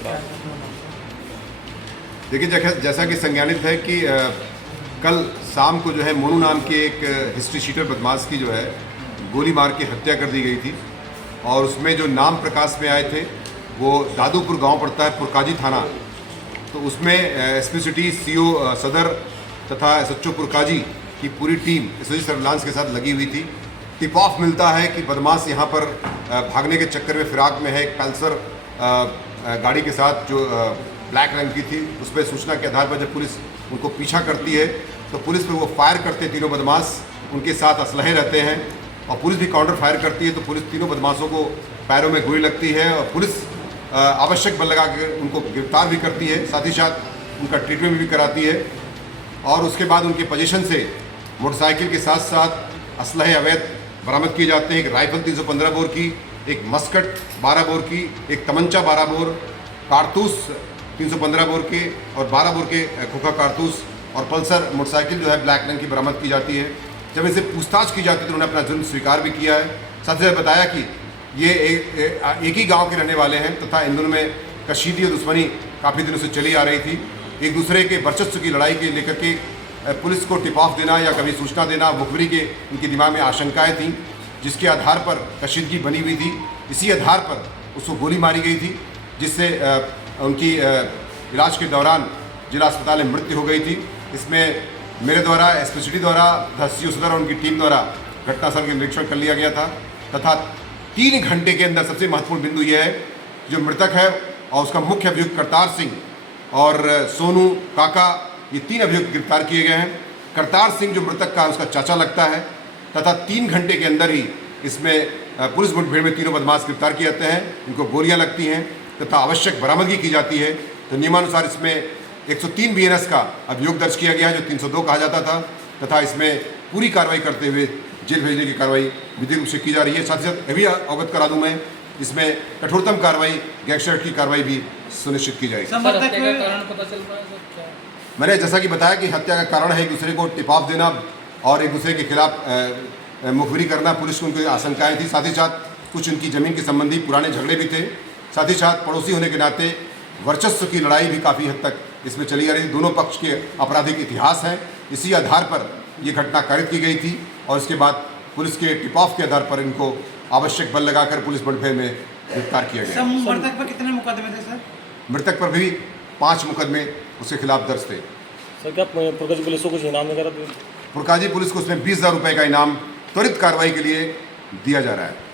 बाद? देखिए, जैसा कि संज्ञानित है कि कल शाम को जो है मोनू नाम के एक हिस्ट्री शीटर बदमाश की जो है गोली मार के हत्या कर दी गई थी। और उसमें जो नाम प्रकाश में आए थे वो दादूपुर गांव पड़ता है, पुरकाजी थाना। तो उसमें एसपी सिटी, सीओ सदर तथा SHO पुरकाजी की पूरी टीम एसओजी सर्विलांस के साथ लगी हुई थी। टिप ऑफ मिलता है कि बदमाश यहाँ पर भागने के चक्कर में फिराक में है। एक पल्सर गाड़ी के साथ जो ब्लैक रंग की थी, उस पर सूचना के आधार पर जब पुलिस उनको पीछा करती है तो पुलिस पर वो फायर करते हैं। तीनों बदमाश, उनके साथ असलहे रहते हैं और पुलिस भी काउंटर फायर करती है। तो पुलिस तीनों बदमाशों को पैरों में गोली लगती है और पुलिस आवश्यक बल लगा कर उनको गिरफ्तार भी करती है, साथ ही साथ उनका ट्रीटमेंट भी कराती है। और उसके बाद उनके पोजीशन से मोटरसाइकिल के साथ साथ असलहे अवैध बरामद किए जाते हैं। एक राइफल 315 बोर की, एक मस्कट 12 बोर की, एक तमंचा 12 बोर, कारतूस 315 बोर के और 12 बोर के खोखा कारतूस और पल्सर मोटरसाइकिल जो है ब्लैक रंग की बरामद की जाती है। जब इनसे पूछताछ की जाती है तो उन्होंने अपना जुर्म स्वीकार भी किया है। साथ ही साथ बताया कि ये एक ही गांव के रहने वाले हैं तथा इन दोनों में कशीदी और दुश्मनी काफ़ी दिनों से चली आ रही थी। एक दूसरे के वर्चस्व की लड़ाई के लेकर के पुलिस को टिप ऑफ देना या कभी सूचना देना, मुखबिरी के उनके दिमाग में आशंकाएं थीं, जिसके आधार पर कशीदगी बनी हुई थी। इसी आधार पर उसको गोली मारी गई थी, जिससे उनकी इलाज के दौरान जिला अस्पताल में मृत्यु हो गई थी। इसमें मेरे द्वारा, एसपी सिटी द्वारा, सीओ सदर और उनकी टीम द्वारा घटनास्थल का निरीक्षण कर लिया गया था तथा 3 घंटे के अंदर सबसे महत्वपूर्ण बिंदु यह है, जो मृतक है और उसका मुख्य अभियुक्त करतार सिंह और सोनू काका, ये 3 अभियुक्त गिरफ्तार किए गए हैं। करतार सिंह जो मृतक का उसका चाचा लगता है तथा 3 घंटे के अंदर ही इसमें पुलिस मुठभेड़ में तीनों बदमाश गिरफ्तार किए जाते हैं। इनको गोलियां लगती हैं तथा आवश्यक बरामदगी की जाती है। तो नियमानुसार इसमें 103 BNS का अभियोग दर्ज किया गया है, जो 302 कहा जाता था, तथा इसमें पूरी कार्रवाई करते हुए जेल भेजने की कार्रवाई विधिक रूप से की जा रही है। साथ ही साथ अभी अवगत करा दूं मैं, इसमें कठोरतम कार्रवाई, गैंगस्टर की कार्रवाई भी सुनिश्चित की जाएगी। मैंने जैसा कि बताया कि हत्या का कारण है एक दूसरे को टिप ऑफ देना और एक दूसरे के खिलाफ मुखबिरी करना। पुलिस को उनकी आशंकाएं थी, साथ ही साथ कुछ उनकी ज़मीन के संबंधी पुराने झगड़े भी थे। साथ ही साथ पड़ोसी होने के नाते वर्चस्व की लड़ाई भी काफ़ी हद तक इसमें चली आ रही थी। दोनों पक्ष के आपराधिक इतिहास हैं। इसी आधार पर ये घटना कारित की गई थी और इसके बाद पुलिस के टिप ऑफ के आधार पर इनको आवश्यक बल लगाकर पुलिस मुठभेड़ में गिरफ्तार किया गया। मृतक पर कितने मुकदमे थे सर? मृतक पर भी 5 मुकदमे उसके खिलाफ दर्ज थे। सर, क्या पुरकाजी पुलिस को कुछ इनाम वगैरह? पुरकाजी पुलिस को उसमें 20,000 रुपये का इनाम त्वरित कार्रवाई के लिए दिया जा रहा है।